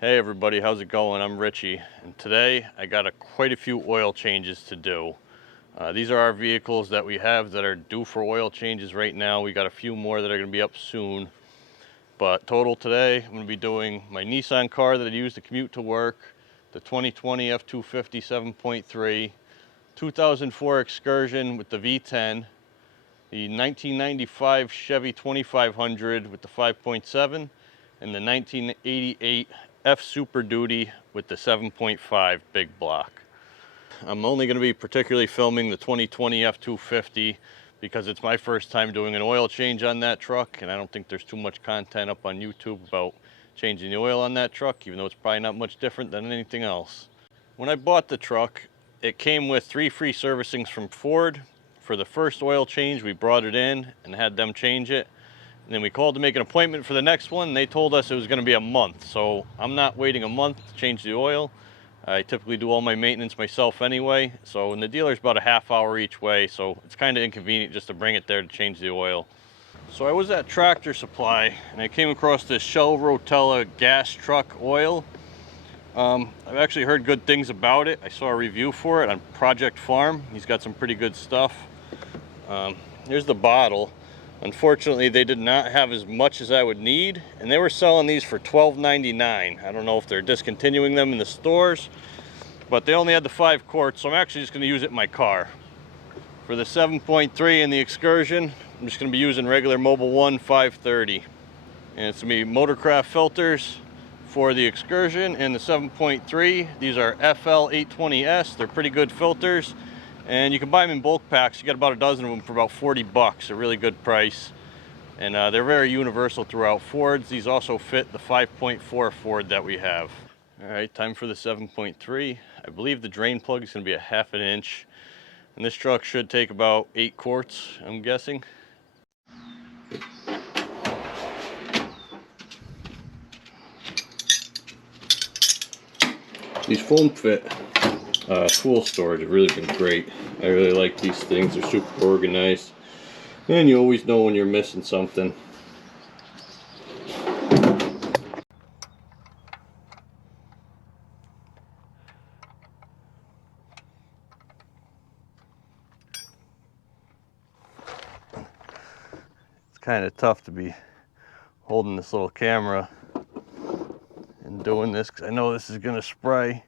Hey everybody, how's it going? I'm Richie, and today I got quite a few oil changes to do. These are our vehicles that we have that are due for oil changes right now. We got a few more that are going to be up soon. But total today, I'm going to be doing my Nissan car that I use to commute to work, the 2020 F250 7.3, 2004 Excursion with the V10, the 1995 Chevy 2500 with the 5.7, and the 1988 F Super Duty with the 7.5 big block. I'm only going to be particularly filming the 2020 F250 because it's my first time doing an oil change on that truck, and I don't think there's too much content up on YouTube about changing the oil on that truck, even though it's probably not much different than anything else. When I bought the truck, it came with 3 free servicings from Ford. For the first oil change, we brought it in and had them change it. And then we called to make an appointment for the next one, and they told us it was going to be a month. So I'm not waiting a month to change the oil. I typically do all my maintenance myself anyway. So, and the dealer's about a half hour each way, so it's kind of inconvenient just to bring it there to change the oil. So I was at Tractor Supply, and I came across this Shell Rotella gas truck oil. I've actually heard good things about it. I saw a review for it on Project Farm. He's got some pretty good stuff. Here's the bottle. Unfortunately, they did not have as much as I would need, and they were selling these for $12.99. I don't know if they're discontinuing them in the stores, but they only had the 5 quarts, so I'm actually just going to use it in my car. For the 7.3 and the Excursion, I'm just going to be using regular Mobil 1 530. And it's going to be Motorcraft filters for the Excursion and the 7.3. These are FL820S. They're pretty good filters. And you can buy them in bulk packs. You get about a dozen of them for about 40 bucks, a really good price. And they're very universal throughout Fords. These also fit the 5.4 Ford that we have. All right, time for the 7.3. I believe the drain plug is going to be a 1/2 inch. And this truck should take about 8 quarts, I'm guessing. These foam fit tool storage have really been great. I really like these things. They're super organized, and you always know when you're missing something. It's kind of tough to be holding this little camera and doing this because I know this is going to spray.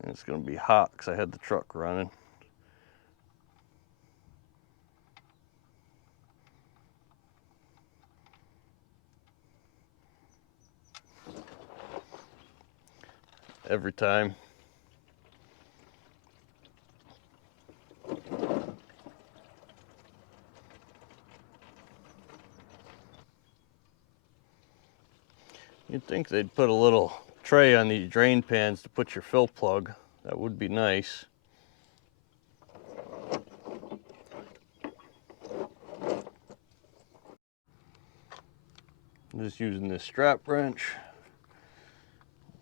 And it's going to be hot because I had the truck running. Every time. You'd think they'd put a little tray on these drain pans to put your fill plug. That would be nice. I'm just using this strap wrench.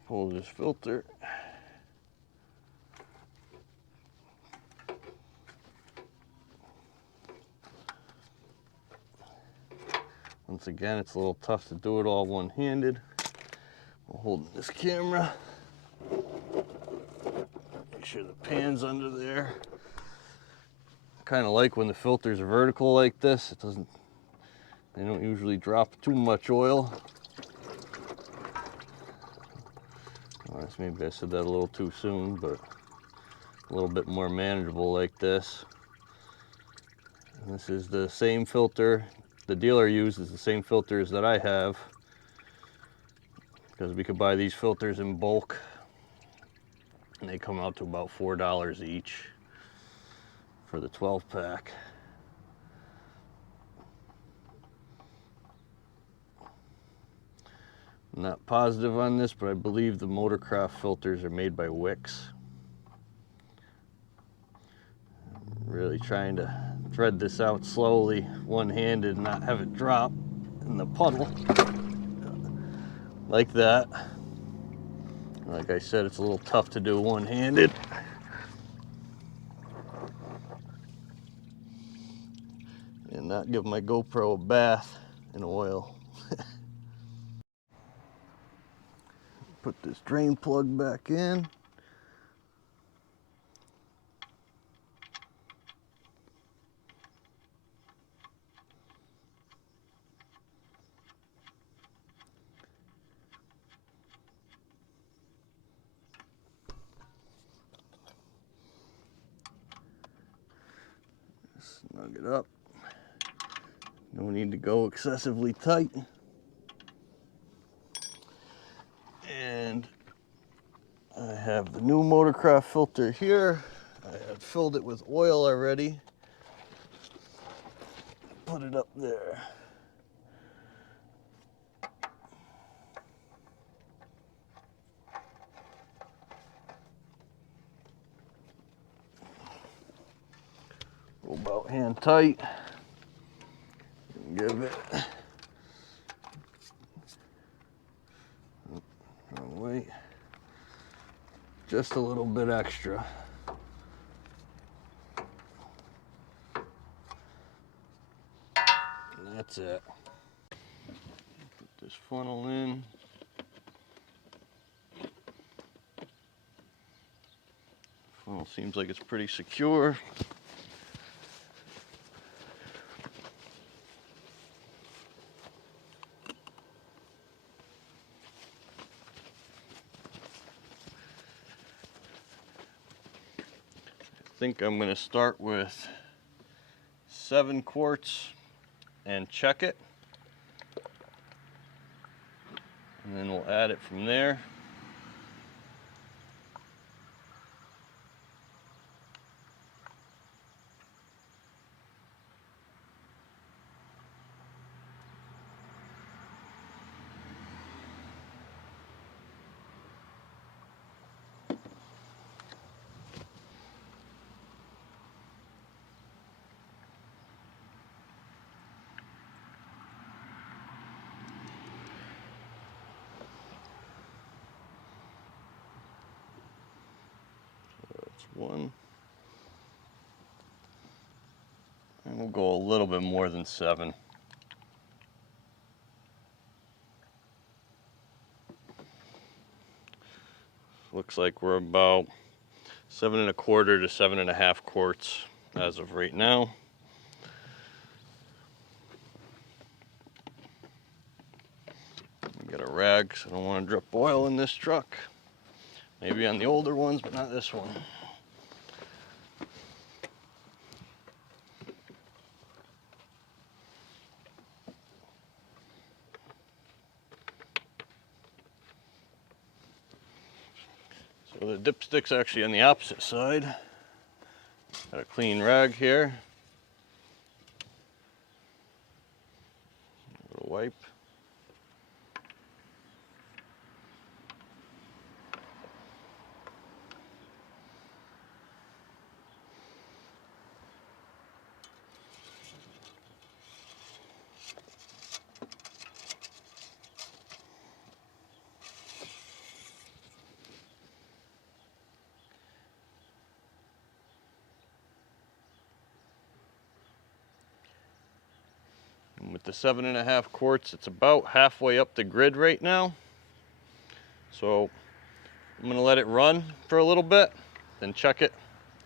Pull this filter. Once again, it's a little tough to do it all one-handed. I'm holding this camera. Make sure the pan's under there. I kind of like when the filters are vertical like this. They don't usually drop too much oil. Maybe I said that a little too soon, but a little bit more manageable like this. And this is the same filter the dealer uses, the same filters that I have, because we could buy these filters in bulk and they come out to about $4 each for the 12-pack. I'm not positive on this, but I believe the Motorcraft filters are made by Wix. I'm really trying to thread this out slowly, one-handed, and not have it drop in the puddle like that. Like I said, it's a little tough to do one-handed. And not give my GoPro a bath in oil. Put this drain plug back in. Snug it up. No need to go excessively tight. And I have the new Motorcraft filter here. I had filled it with oil already. Put it up there. Go about hand tight. And give it. Wrong way. Just a little bit extra. And that's it. Put this funnel in. Funnel seems like it's pretty secure. I think I'm going to start with 7 quarts and check it, and then we'll add it from there. One, and we'll go a little bit more than 7. Looks like we're about 7 1/4 to 7 1/2 quarts as of right now. Get a rag because I don't want to drip oil in this truck. Maybe on the older ones, but not this one. So the dipstick's actually on the opposite side. Got a clean rag here. A little wipe. And with the 7 1/2 quarts, it's about halfway up the grid right now. So I'm going to let it run for a little bit, then check it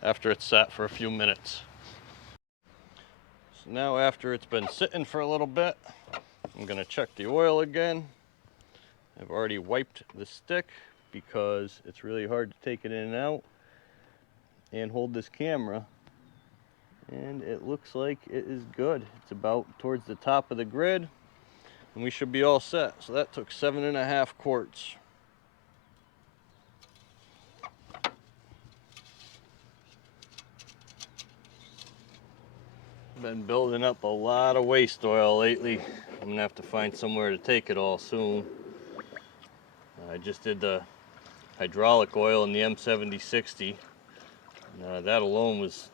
after it's sat for a few minutes. So now after it's been sitting for a little bit, I'm going to check the oil again. I've already wiped the stick because it's really hard to take it in and out and hold this camera. And it looks like it is good. It's about towards the top of the grid, and we should be all set. So that took 7 1/2 quarts. Been building up a lot of waste oil lately. I'm gonna have to find somewhere to take it all soon. I just did the hydraulic oil in the M7060. That alone was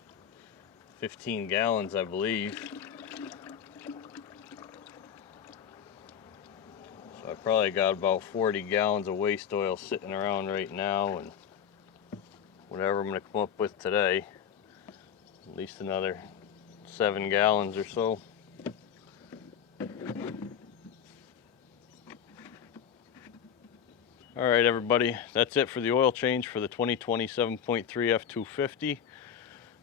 15 gallons, I believe. So I probably got about 40 gallons of waste oil sitting around right now, and whatever I'm gonna come up with today, at least another 7 gallons or so. All right, everybody, that's it for the oil change for the 2020 7.3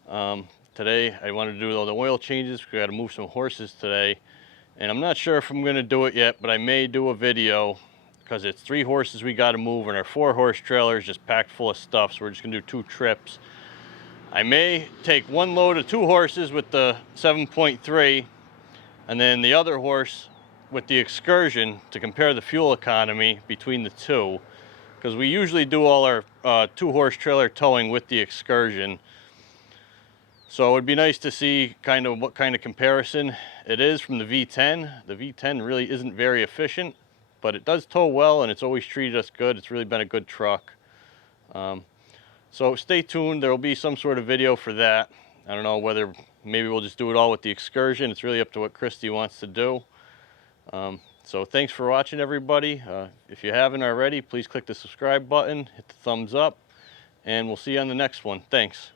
F250. Today I wanted to do all the oil changes. We got to move some horses today, and I'm not sure if I'm going to do it yet, but I may do a video because it's 3 horses we got to move, and our 4-horse trailer is just packed full of stuff, so we're just going to do 2 trips. I may take 1 load of 2 horses with the 7.3 and then the other horse with the Excursion to compare the fuel economy between the two, because we usually do all our 2-horse trailer towing with the Excursion. So it would be nice to see kind of what kind of comparison it is from the V10. The V10 really isn't very efficient, but it does tow well and it's always treated us good. It's really been a good truck. So stay tuned, there will be some sort of video for that. I don't know whether maybe we'll just do it all with the Excursion. It's really up to what Christy wants to do. So thanks for watching, everybody. If you haven't already, please click the subscribe button, hit the thumbs up, and we'll see you on the next one. Thanks.